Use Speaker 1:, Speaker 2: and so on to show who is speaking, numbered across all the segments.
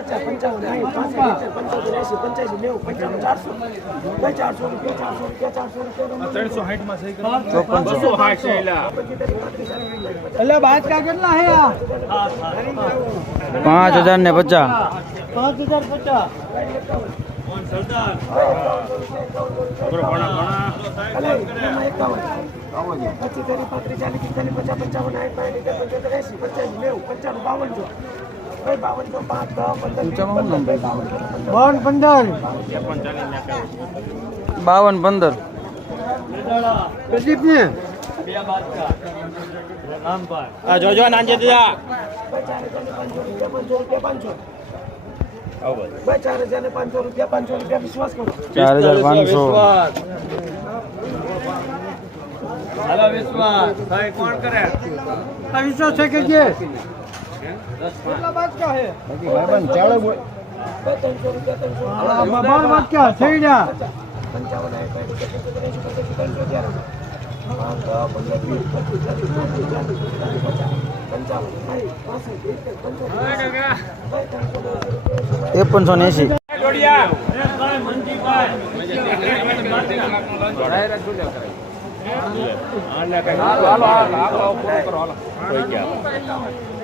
Speaker 1: પચાસ પંચાવન સાઠ પાસઠ પંચોતેર એંસી પંચ્યાસી નેવું ચારસો ભાઈ ચારસો રૂપિયા ચારસો ચારસો રૂપિયા
Speaker 2: ત્રણસો સાઠમાં
Speaker 3: પાંચ હજાર ને પચાસ
Speaker 2: પાંચ હજાર પચાસ
Speaker 1: એકાવન. પચીસ, ત્રીસ, પાંત્રીસ, ચાલીસ, પચાસ, પંચાવન, પંચોતેર, એંસી, પંચ્યાસી, નેવું, બાવનસો. ભાઈ
Speaker 2: બાવન પંદર.
Speaker 3: બાવન પંદર
Speaker 2: પ્રદીપ ને
Speaker 4: જોજો નાનજી
Speaker 1: ચાર હજાર પાંચસો રૂપિયા પાંચસો. રૂપિયા વિશ્વાસ. કરો
Speaker 3: ચાર હજાર પાંચસો
Speaker 4: વિશ્વાસ કોણ કરે?
Speaker 2: આ વિશ્વાસ છે કે
Speaker 3: ત્રેપનસો ને એસી પિસ્તાલીસો રૂપિયા
Speaker 1: આપણે જવાબદાર રૂપિયા દઈને હું કરું.
Speaker 2: હાલો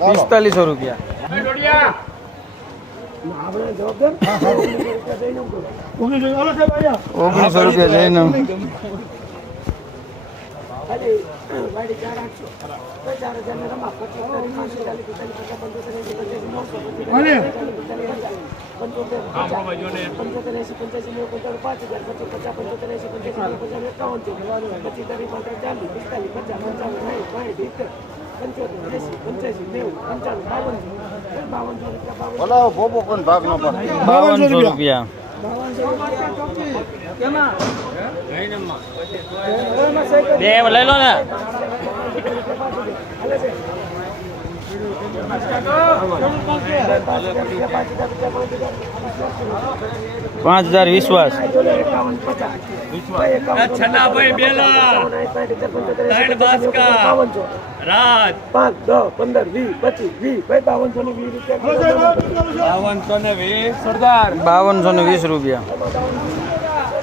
Speaker 2: સાહેબ રૂપિયા.
Speaker 3: ઓગણીસો રૂપિયા જઈને
Speaker 1: અરે, પંચોતેર, પંચોતેર, એંસી, પંચ્યાસી, નેવું, પંચાણું, પાંચ હજાર, પચીસ, પચાસ, પંચોતેર, એંસી, પંચ્યાસી, નેવું, પંચાણું, એકાવન. પચીસ, ત્રીસ, પાંત્રીસ, ચાલીસ, પિસ્તાલીસ, પચાસ, પંચાવન, સાઠ, પાંઠ, સિત્તેર, પંચોતેર, એંસી, પંચ્યાસી, નેવું, પંચાણું, બાવન. બાવનસો રૂપિયા
Speaker 4: બે લઈ લો ને
Speaker 3: પાંચ હજાર વિશ્વાસ.
Speaker 1: એકાવન, પચાસ. ભાઈ
Speaker 4: બેલા ત્રણ બાસકા.
Speaker 1: પાંચ દસ પંદર વીસ પચીસ વીસ બાવનસો ને વીસ રૂપિયા.
Speaker 4: બાવનસો ને વીસ સરદાર.
Speaker 3: બાવનસો ને વીસ રૂપિયા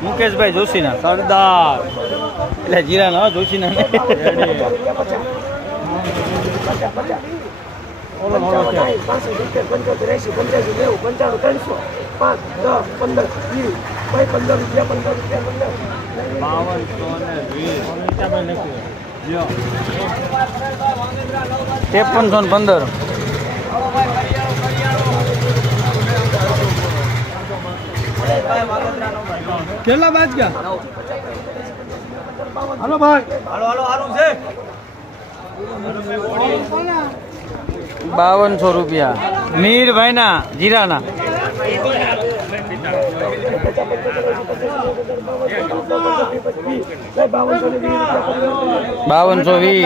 Speaker 3: મુકેશભાઈ જોશીના.
Speaker 4: સરદાર
Speaker 3: એટલે જીરાના ના જોશીના
Speaker 1: પંચાવન સાઠ પાસઠ સિત્તેર પંચોતેર એંસી પંચ્યાસી નેવું પંચાણું ત્રણસો પાંચ દસ પંદર વીસ ભાઈ પંદર રૂપિયા પંદર રૂપિયા પંદર.
Speaker 4: બાવનસો ને વીસ.
Speaker 3: ત્રેપનસો ને પંદર
Speaker 2: કેટલા બાજકા હાલો ભાઈ
Speaker 4: હાલો હાલો હારું છે
Speaker 3: બાવનસો રૂપિયા. મીરભાઈના જીરાના.
Speaker 1: બાવનસો વીસ.